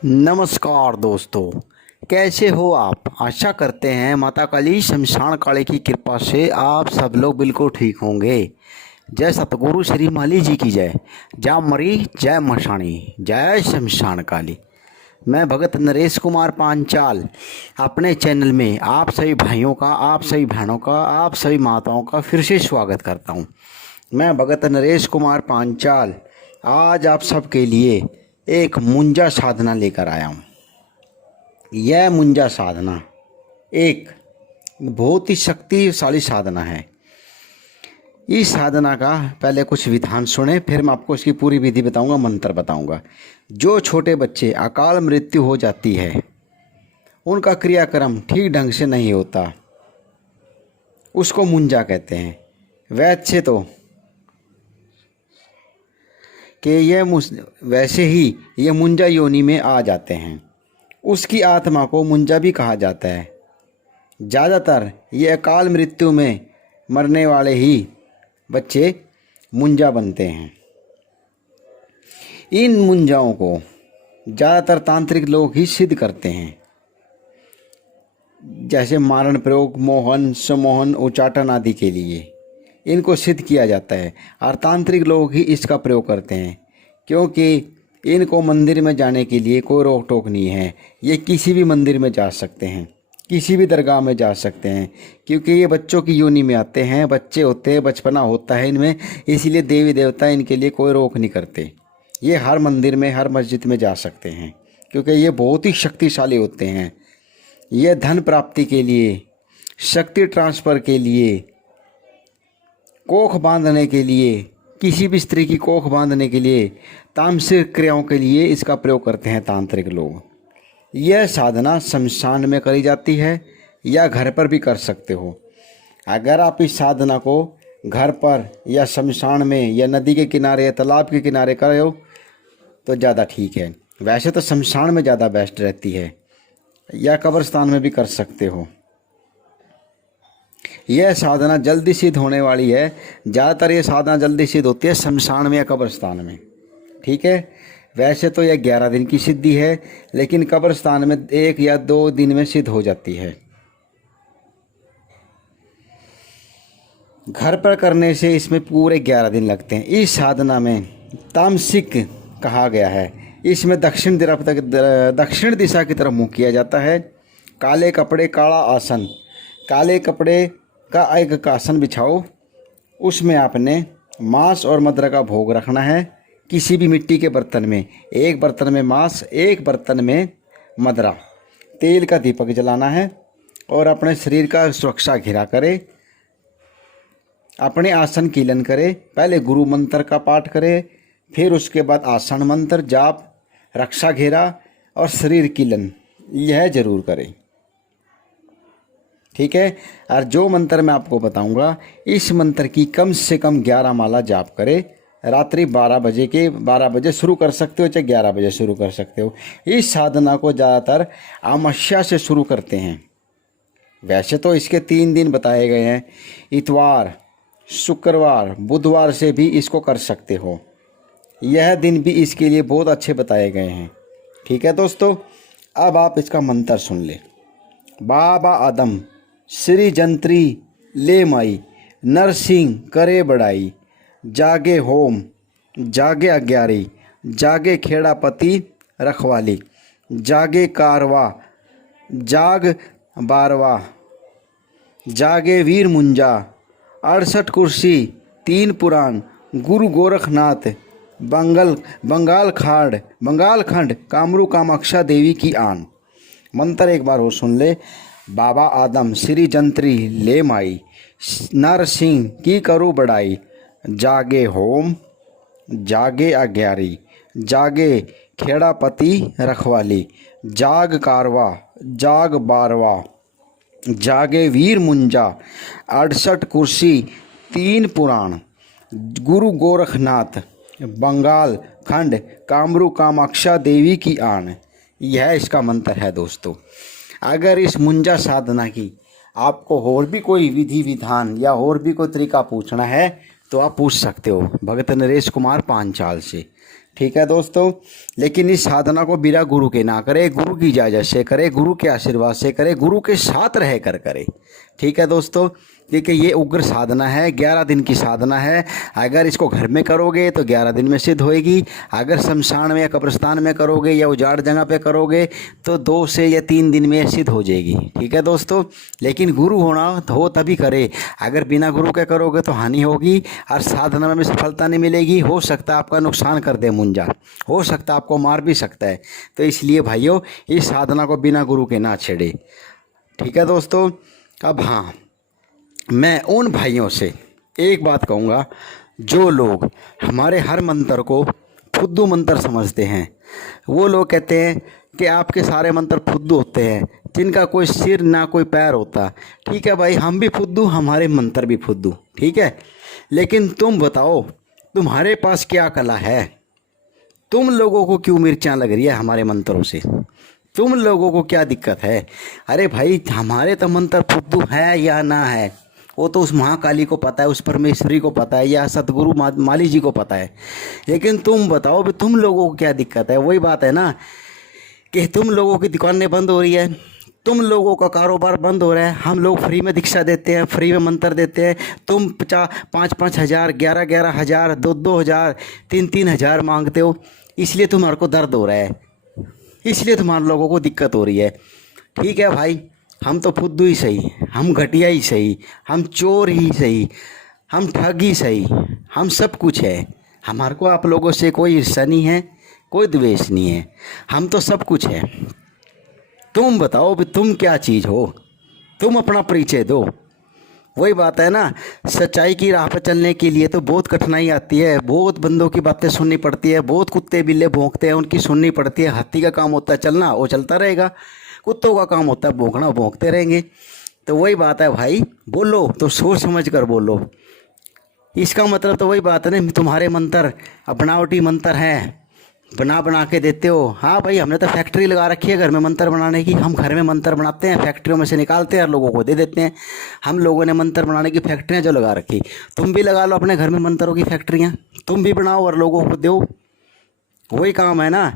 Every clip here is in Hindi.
नमस्कार दोस्तों, कैसे हो आप। आशा करते हैं माता काली शमशान काली की कृपा से आप सब लोग बिल्कुल ठीक होंगे। जय सतगुरु श्री माली जी की जय। जय मरी जय मशाणी जय शमशान काली। मैं भगत नरेश कुमार पांचाल अपने चैनल में आप सभी भाइयों का, आप सभी बहनों का, आप सभी माताओं का फिर से स्वागत करता हूं। मैं भगत नरेश कुमार पांचाल आज आप सबके लिए एक मुंजा साधना लेकर आया हूँ। यह मुंजा साधना एक बहुत ही शक्तिशाली साधना है। इस साधना का पहले कुछ विधान सुने, फिर मैं आपको इसकी पूरी विधि बताऊंगा, मंत्र बताऊंगा। जो छोटे बच्चे अकाल मृत्यु हो जाती है, उनका क्रियाक्रम ठीक ढंग से नहीं होता, उसको मुंजा कहते हैं। वैसे तो कि वैसे ही ये मुंजा योनि में आ जाते हैं। उसकी आत्मा को मुंजा भी कहा जाता है। ज़्यादातर ये अकाल मृत्यु में मरने वाले ही बच्चे मुंजा बनते हैं। इन मुंजाओं को ज़्यादातर तांत्रिक लोग ही सिद्ध करते हैं, जैसे मारण प्रयोग, मोहन, सम्मोहन, उच्चाटन आदि के लिए इनको सिद्ध किया जाता है और तांत्रिक लोग ही इसका प्रयोग करते हैं, क्योंकि इनको मंदिर में जाने के लिए कोई रोक टोक नहीं है। ये किसी भी मंदिर में जा सकते हैं, किसी भी दरगाह में जा सकते हैं, क्योंकि ये बच्चों की योनि में आते हैं, बच्चे होते हैं, बचपना होता है इनमें, इसीलिए देवी देवता इनके लिए कोई रोक नहीं करते। ये हर मंदिर में, हर मस्जिद में जा सकते हैं, क्योंकि ये बहुत ही शक्तिशाली होते हैं। ये धन प्राप्ति के लिए, शक्ति ट्रांसफ़र के लिए, कोख बांधने के लिए, किसी भी स्त्री की कोख बांधने के लिए, तामसिक क्रियाओं के लिए इसका प्रयोग करते हैं तांत्रिक लोग। यह साधना शमशान में करी जाती है या घर पर भी कर सकते हो। अगर आप इस साधना को घर पर या शमशान में या नदी के किनारे या तालाब के किनारे करे हो तो ज़्यादा ठीक है। वैसे तो शमशान में ज़्यादा बेस्ट रहती है, या कब्रिस्तान में भी कर सकते हो। यह साधना जल्दी सिद्ध होने वाली है। ज़्यादातर ये साधना जल्दी सिद्ध होती है शमशान में या कब्रिस्तान में, ठीक है। वैसे तो यह 11 दिन की सिद्धि है, लेकिन कब्रिस्तान में 1 या 2 दिन में सिद्ध हो जाती है। घर पर करने से इसमें पूरे 11 दिन लगते हैं। इस साधना में तामसिक कहा गया है। इसमें दक्षिण दिशा की तरफ मुँह किया जाता है। काले कपड़े, काला आसन, काले कपड़े का एक आसन बिछाओ, उसमें आपने मांस और मदिरा का भोग रखना है। किसी भी मिट्टी के बर्तन में, एक बर्तन में मांस, एक बर्तन में मदिरा। तेल का दीपक जलाना है और अपने शरीर का सुरक्षा घेरा करे। अपने आसन कीलन करे। पहले गुरु मंत्र का पाठ करे, फिर उसके बाद आसन मंत्र, जाप, रक्षा घेरा और शरीर कीलन, यह जरूर करें, ठीक है। और जो मंत्र मैं आपको बताऊंगा, इस मंत्र की कम से कम 11 माला जाप करें। रात्रि 12 बजे शुरू कर सकते हो, चाहे 11 बजे शुरू कर सकते हो। इस साधना को ज़्यादातर अमावस्या से शुरू करते हैं। वैसे तो इसके 3 दिन बताए गए हैं। इतवार, शुक्रवार, बुधवार से भी इसको कर सकते हो। यह दिन भी इसके लिए बहुत अच्छे बताए गए हैं, ठीक है दोस्तों। अब आप इसका मंत्र सुन ले। बाबा आदम श्री जंत्री ले माई, नरसिंह करे बड़ाई, जागे होम, जागे अग्यारी, जागे खेड़ापति रखवाली, जागे कारवा, जाग बारवा, जागे वीर मुंजा, 68 कुर्सी, 3 पुराण, गुरु गोरखनाथ, बंगाल खंड कामरू कामाक्षा देवी की आन। मंत्र एक बार और सुन ले। बाबा आदम श्री जंत्री ले माई, नरसिंह की करू बड़ाई, जागे होम, जागे अग्यारी, जागे खेड़ापति रखवाली, जाग कारवा, जाग बारवा, जागे वीर मुंजा, 68 कुर्सी, 3 पुराण, गुरु गोरखनाथ, बंगाल खंड कामरू कामाक्षा देवी की आन। यह इसका मंत्र है दोस्तों। अगर इस मुंजा साधना की आपको और भी कोई विधि विधान या और भी कोई तरीका पूछना है तो आप पूछ सकते हो भगत नरेश कुमार पांचाल से, ठीक है दोस्तों। लेकिन इस साधना को बिना गुरु के ना करे, गुरु की इजाज़त से करे, गुरु के आशीर्वाद से करे, गुरु के साथ रह कर करे। ठीक है दोस्तों। देखिए ये उग्र साधना है, 11 दिन की साधना है। अगर इसको घर में करोगे तो 11 दिन में सिद्ध होएगी। अगर शमशान में या कब्रिस्तान में करोगे या उजाड़ जगह पे करोगे तो 2 से या 3 दिन में सिद्ध हो जाएगी। ठीक है दोस्तों। लेकिन गुरु होना हो तभी करे, अगर बिना गुरु के करोगे तो हानि होगी और साधना में भी सफलता नहीं मिलेगी। हो सकता है आपका नुकसान कर दे मुंजा, हो सकता है आपको मार भी सकता है। तो इसलिए भाइयों इस साधना को बिना गुरु के ना छेड़े। ठीक है दोस्तों। अब हाँ, मैं उन भाइयों से एक बात कहूँगा जो लोग हमारे हर मंत्र को फुद्दू मंत्र समझते हैं। वो लोग कहते हैं कि आपके सारे मंत्र फुद्दू होते हैं, जिनका कोई सिर ना कोई पैर होता। ठीक है भाई, हम भी फुद्दू, हमारे मंत्र भी फुद्दू। ठीक है। लेकिन तुम बताओ तुम्हारे पास क्या कला है? तुम लोगों को क्यों मिर्चाँ लग रही है हमारे मंत्रों से? तुम लोगों को क्या दिक्कत है? अरे भाई हमारे तो मंत्र फुद्दू है या ना है वो तो उस महाकाली को पता है, उस परमेश्वरी को पता है, या सतगुरु माली जी को पता है। लेकिन तुम बताओ भी तुम लोगों को क्या दिक्कत है? वही बात है ना कि तुम लोगों की दुकानें बंद हो रही है, तुम लोगों का कारोबार बंद हो रहा है, हम लोग फ्री में दीक्षा देते हैं, फ्री में मंत्र देते हैं। तुम 5-5 हज़ार, 11-11 हज़ार, 2-2 हज़ार, 3-3 हज़ार मांगते हो। इसलिए तुम्हारे को दर्द हो रहा है, इसलिए तुम्हारे लोगों को दिक्कत हो रही है। ठीक है भाई, हम तो फुद्दू ही सही, हम घटिया ही सही, हम चोर ही सही, हम ठग ही सही, हम सब कुछ है। हमारे को आप लोगों से कोई ईर्ष्या नहीं है, कोई द्वेष नहीं है, हम तो सब कुछ है। तुम बताओ भी तुम क्या चीज़ हो? तुम अपना परिचय दो। वही बात है ना, सच्चाई की राह पर चलने के लिए तो बहुत कठिनाई आती है, बहुत बंदों की बातें सुननी पड़ती है, बहुत कुत्ते बिल्ले भौंकते हैं उनकी सुननी पड़ती है। हाथी का काम होता है चलना, वो चलता रहेगा। कुत्तों का काम होता है भौंकना, भौंकते रहेंगे। तो वही बात है भाई, बोलो तो सोच समझ कर बोलो। इसका मतलब तो वही बात है ना, तुम्हारे मंत्र बनावटी मंत्र हैं, बना के देते हो। हाँ भाई, हमने तो फैक्ट्री लगा रखी है घर में मंत्र बनाने की। हम घर में मंत्र बनाते हैं, फैक्ट्रियों में से निकालते हैं और लोगों को दे देते हैं। हम लोगों ने मंत्र बनाने की फैक्ट्रियाँ जो लगा रखी, तुम भी लगा लो अपने घर में मंत्रों की फैक्ट्रियाँ, तुम भी बनाओ और लोगों को दो। वही काम है ना।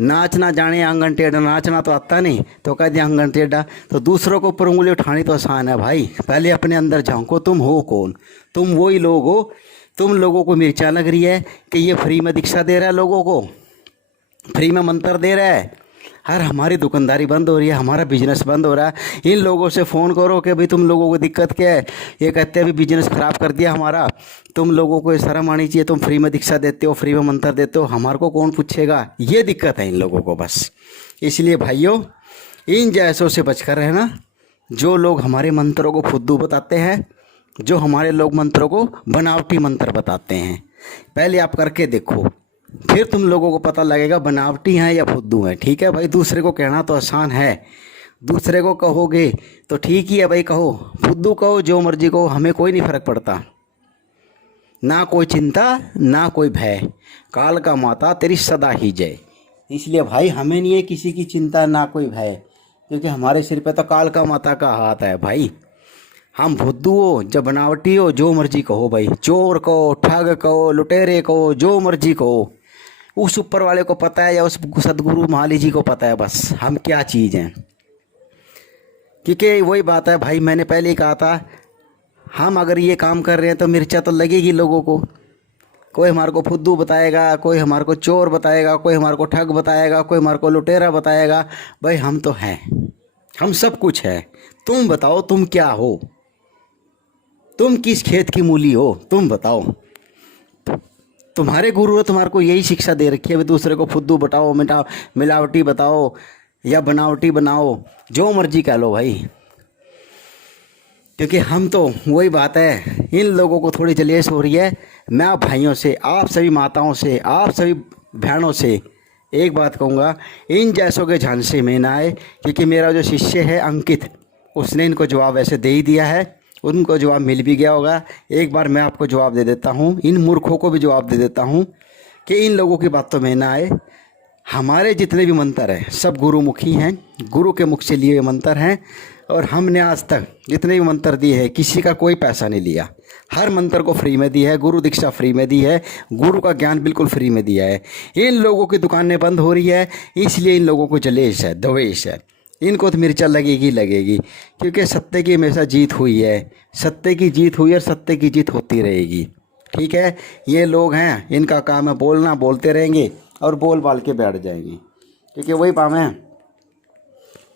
नाचना जाने आंगन टेढ़ा, नाचना तो आता नहीं तो कह दिया आंगन टेढ़ा। तो दूसरों को ऊपर उंगली उठानी तो आसान है भाई, पहले अपने अंदर झांको, तुम हो कौन? तुम वही लोग हो। तुम लोगों को मिर्चा लग रही है कि ये फ्री में दीक्षा दे रहा है, लोगों को फ्री में मंत्र दे रहा है। हर हमारी दुकानदारी बंद हो रही है, हमारा बिजनेस बंद हो रहा है। इन लोगों से फ़ोन करो कि भाई तुम लोगों को दिक्कत क्या है? ये कहते हैं अभी बिजनेस ख़राब कर दिया हमारा। तुम लोगों को ये शर्म आनी चाहिए, तुम फ्री में दीक्षा देते हो, फ्री में मंत्र देते हो, हमारे को कौन पूछेगा? ये दिक्कत है इन लोगों को बस। इसलिए भाइयों इन जैसों से बचकर रहना, जो लोग हमारे मंत्रों को फुद्दू बताते हैं, जो हमारे लोग मंत्रों को बनावटी मंत्र बताते हैं। पहले आप करके देखो, फिर तुम लोगों को पता लगेगा बनावटी हैं या फुद्दू हैं। ठीक है भाई, दूसरे को कहना तो आसान है, दूसरे को कहोगे तो ठीक ही है भाई, कहो फुद्दू कहो, जो मर्जी कहो, हमें कोई नहीं फ़र्क पड़ता। ना कोई चिंता ना कोई भय, काल का माता तेरी सदा ही जय। इसलिए भाई हमें नहीं है किसी की चिंता ना कोई भय, क्योंकि हमारे सिर पे तो काल का माता का हाथ है भाई। हम फुद्दू हो, जब बनावटी हो, जो मर्जी कहो भाई, चोर कहो, ठग कहो, लुटेरे कहो, जो मर्जी कहो, उस ऊपर वाले को पता है या उस सदगुरु माली जी को पता है बस हम क्या चीज़ हैं। क्योंकि वही बात है भाई, मैंने पहले ही कहा था, हम अगर ये काम कर रहे हैं तो मिर्चा तो लगेगी लोगों को। कोई हमारे को फुद्दू बताएगा, कोई हमारे को चोर बताएगा, कोई हमारे को ठग बताएगा, कोई हमारे को लुटेरा बताएगा। भाई हम तो हैं, हम सब कुछ है। तुम बताओ तुम क्या हो? तुम किस खेत की मूली हो? तुम बताओ। तुम्हारे गुरु ने तुम्हारे को यही शिक्षा दे रखी है, दूसरे को फुद्दू बताओ, मिलावटी बताओ या बनावटी बनाओ, जो मर्जी कह लो भाई। क्योंकि हम तो वही बात है, इन लोगों को थोड़ी जलेस हो रही है। मैं आप भाइयों से, आप सभी माताओं से, आप सभी बहनों से एक बात कहूँगा, इन जैसों के झांसे में ना आए। क्योंकि मेरा जो शिष्य है अंकित, उसने इनको जवाब वैसे दे ही दिया है, उनको जवाब मिल भी गया होगा। एक बार मैं आपको जवाब दे देता हूँ, इन मूर्खों को भी जवाब दे देता हूँ कि इन लोगों की बातों में ना आए। हमारे जितने भी मंत्र हैं सब गुरुमुखी हैं, गुरु के मुख से लिए हुए मंत्र हैं। और हमने आज तक जितने भी मंत्र दिए हैं किसी का कोई पैसा नहीं लिया। हर मंत्र को फ्री में दिया है, गुरु दीक्षा फ्री में दी है, गुरु का ज्ञान बिल्कुल फ्री में दिया है। इन लोगों की दुकानें बंद हो रही है, इसलिए इन लोगों को जलेश है, द्वेष है। इनको तो मिर्चा लगेगी लगेगी, क्योंकि सत्य की हमेशा जीत हुई है, सत्य की जीत हुई है और सत्य की जीत होती रहेगी। ठीक है, ये लोग हैं, इनका काम है बोलना, बोलते रहेंगे और बोल बाल के बैठ जाएंगे, क्योंकि वही काम है।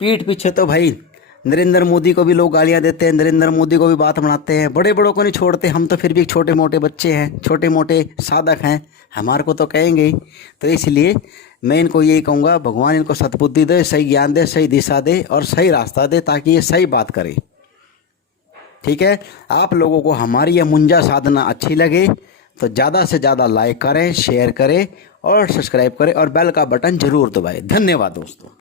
पीठ पीछे तो भाई नरेंद्र मोदी को भी लोग गालियां देते हैं, नरेंद्र मोदी को भी बात बनाते हैं, बड़े बड़ों को नहीं छोड़ते। हम तो फिर भी छोटे मोटे बच्चे हैं, छोटे मोटे साधक हैं, हमारे को तो कहेंगे ही। तो इसलिए मैं इनको यही कहूँगा, भगवान इनको सद्बुद्धि दे, सही ज्ञान दे, सही दिशा दे और सही रास्ता दे, ताकि ये सही बात करे। ठीक है, आप लोगों को हमारी यह मुंजा साधना अच्छी लगे तो ज़्यादा से ज़्यादा लाइक करें, शेयर करें और सब्सक्राइब करें और बेल का बटन ज़रूर दबाएं। धन्यवाद दोस्तों।